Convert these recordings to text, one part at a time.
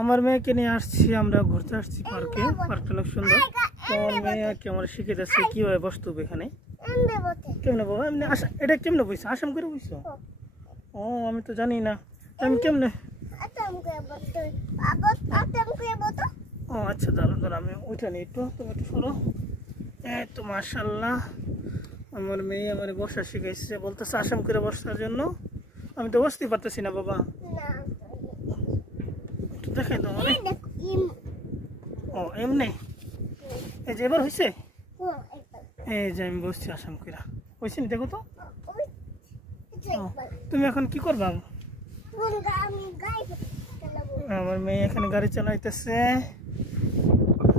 আমার মেয়েকে নিয়ে আসছি, আমরা ঘুরতে আসছি পার্কে। পার্কটা অনেক সুন্দর। তো আমার মেয়ে আর কি আমার শিখে যাচ্ছে কিভাবে বসতে হবে এখানে। কেমনে বাবা এমনি এটা কেমনে বইছো? আসাম করে বইছো? ও আমি তো জানি না, আমি কেমনে? ও আচ্ছা দাঁড়া দাঁড়া, আমি ওইটা নিই একটু, তুমি একটু সরো। এই তো মাশাআল্লাহ, আমার মেয়ে আমার বসা শিখাইছে, বলতেছে আসাম করে বসার জন্য। আমি তো বসতে পারতেছি না বাবা, একটু দেখাই দাও। ও এমনি, এই যে এবার হয়েছে। এই যে আমি বসছি আসাম করে, হয়েছে না দেখো তো। তুমি এখন কি করবা? আমার মেয়ে এখানে গাড়ি চালাইতেছে,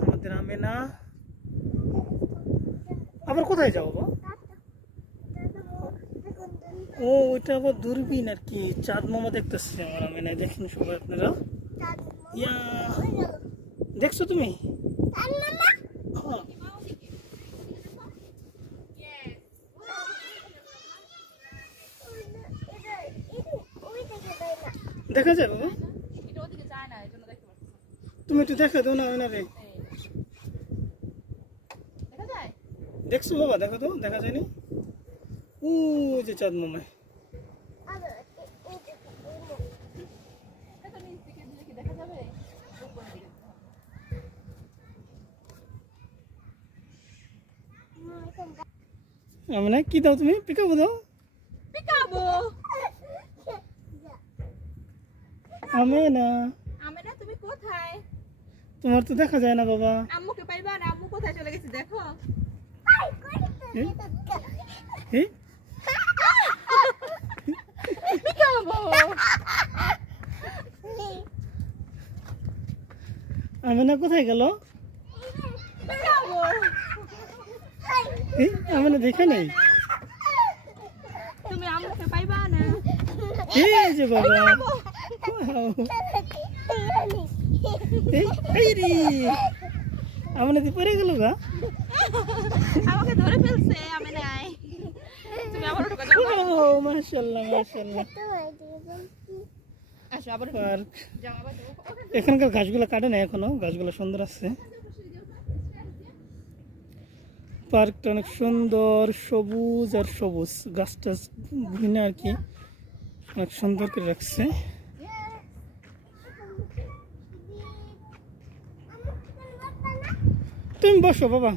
আমাদের আমেনা। আবার কোথায় যাবো? ও ওইটা আবার দূরবীন আর কি, চাঁদ মামা দেখতেছে আমার আমেনা। দেখেন সবাই আপনারা, ইয়া দেখছো তুমি? দেখা যায় বাবা, তুমি একটু দেখা দাও না ওনারে। দেখছো বাবা? দেখো তো, দেখা যায়নি। ও যে চাঁদ মামা। আমি না কি দাও তুমি? পিকাবো দাও। পিকাবো আমি না। আমি না, তুমি কোথায়? তোমার তো দেখা যায় না বাবা। আম্মুকে পাইবা না, আম্মু কোথায় চলে গেছে দেখো। আমি না কোথায় গেল? আমি না দেখে নেই। তুমি আম্মুকে পাইবা না। এই যে বাবা, আমি না পড়ে গেল গা, আমাকে ধরে ফেলছে। আমি নাই, তুমি আবার ঢোকা দাও। ও মাশাআল্লাহ মাশাআল্লাহ। আসো আবার পার্ক। এখানকার গাছগুলো কাটে না এখনো, গাছগুলো সুন্দর আছে। পার্কটা অনেক সুন্দর, সবুজ আর সবুজ, গাছ টাছ ভিন্ন আর কি, অনেক সুন্দর করে রাখছে। তুমি বসো বাবা।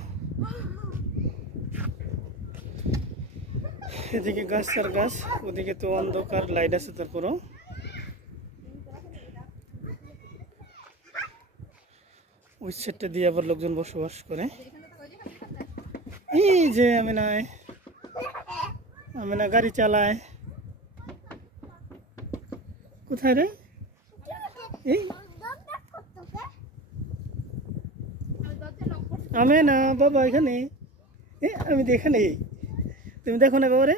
এদিকে গাছ আর গাছ, ওদিকে তো অন্ধকার, লাইট আছে তারপরও। ওই সাইডটা দিয়ে আবার লোকজন বসবাস করে। এই যে আমিনা গাড়ি চালায়। কোথায় রে? এই আমিনা বাবা এখানে। আমি তো এখানে, তুমি দেখো না বাবা রে।